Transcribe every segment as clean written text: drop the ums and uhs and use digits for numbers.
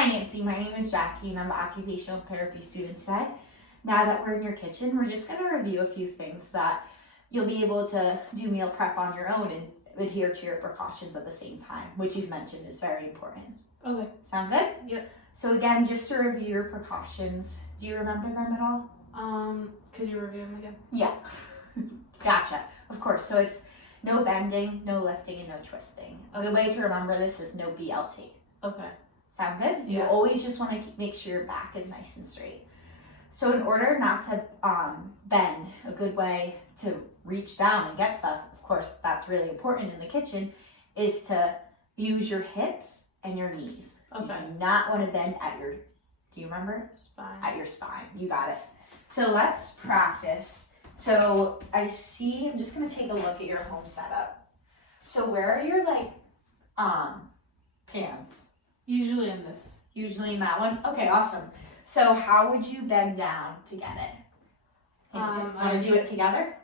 Hi Nancy, my name is Jackie and I'm the occupational therapy student today. Now that we're in your kitchen, we're just going to review a few things that you'll be able to do meal prep on your own and adhere to your precautions at the same time, which you've mentioned is very important. Okay. Sound good? Yep. So again, just to review your precautions, do you remember them at all? Could you review them again? Yeah. Gotcha. Of course. So it's no bending, no lifting, and no twisting. A good way to remember this is no BLT. Okay. Sound good? You Yeah. always just want to make sure your back is nice and straight. So in order not to bend, a good way to reach down and get stuff, of course, that's really important in the kitchen, is to use your hips and your knees. Okay. You do not want to bend at your, do you remember? Spine. At your spine. You got it. So let's practice. So I'm just going to take a look at your home setup. So where are your pans? Usually in this. Usually in that one? Okay, awesome. So how would you bend down to get it? Want to do it together?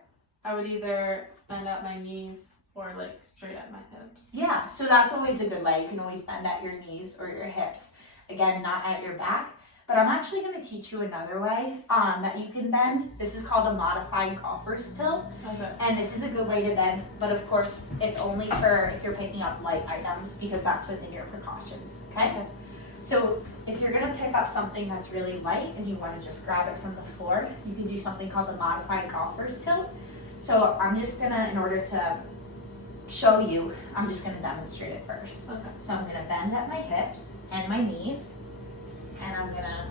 I would either bend at my knees or straight at my hips. Yeah, so that's always a good way. You can always bend at your knees or your hips. Again, not at your back. But I'm actually going to teach you another way that you can bend. This is called a modified golfer's tilt. Okay. And this is a good way to bend, but of course, it's only for if you're picking up light items because that's within your precautions, okay? So if you're gonna pick up something that's really light and you wanna just grab it from the floor, you can do something called the modified golfer's tilt. So I'm just gonna, in order to show you, I'm just gonna demonstrate it first. Okay. So I'm gonna bend at my hips and my knees, and I'm gonna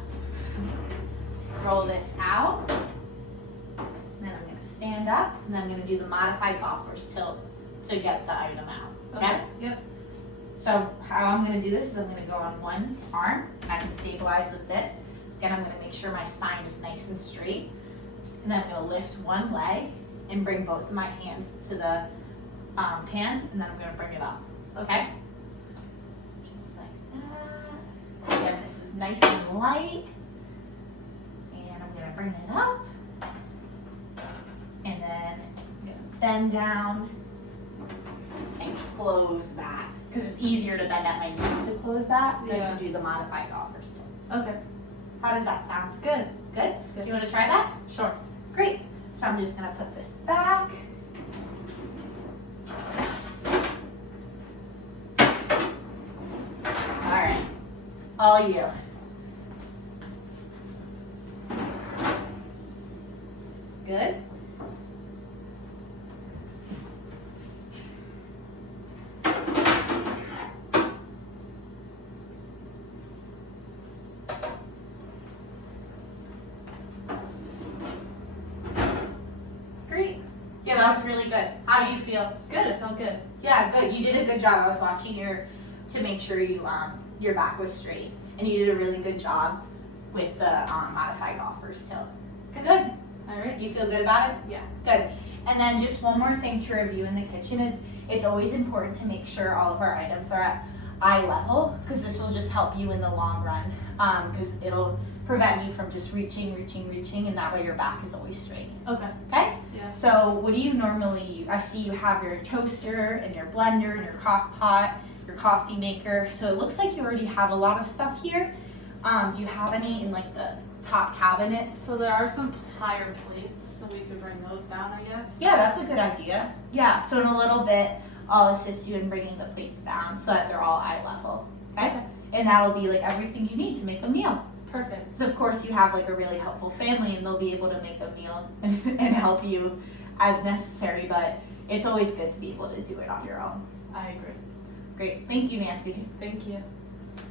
roll this out. Then I'm going to stand up, and then I'm going to do the modified golfer's tilt to get the item out. Okay? Yep. So how I'm going to do this is I'm going to go on one arm, and I can stabilize with this. Again, I'm going to make sure my spine is nice and straight. And then I'm going to lift one leg and bring both of my hands to the pan, and then I'm going to bring it up. Okay? Just like that. Again, this is nice and light. And I'm going to bring it up. And then I'm going to bend down and close that. Because it's easier to bend at my knees to close that than to do the modified golfer's tilt. Okay. How does that sound? Good. Good? Do you want to try that? Sure. Great. So I'm just going to put this back. All right. All you. Good. Great. Yeah, that was really good. How do you feel? Good. It felt good. Yeah, good. You did a good job. I was watching to make sure your back was straight, and you did a really good job with the modified golfer's tilt. Good. All right. You feel good about it? Yeah. Good. And then just one more thing to review in the kitchen is it's always important to make sure all of our items are at eye level, because this will just help you in the long run, because it'll prevent you from just reaching, and that way your back is always straight. Okay. Okay? Yeah. So what do you normally use? I see you have your toaster and your blender and your crock pot, your coffee maker. So it looks like you already have a lot of stuff here. Do you have any in the top cabinets? So there are some higher plates, so we could bring those down, I guess. Yeah, that's a good idea. Yeah, so in a little bit, I'll assist you in bringing the plates down so that they're all eye level. Okay? And that'll be everything you need to make a meal. Perfect. So of course you have a really helpful family and they'll be able to make a meal and help you as necessary, but it's always good to be able to do it on your own. I agree. Great. Thank you, Nancy. Thank you.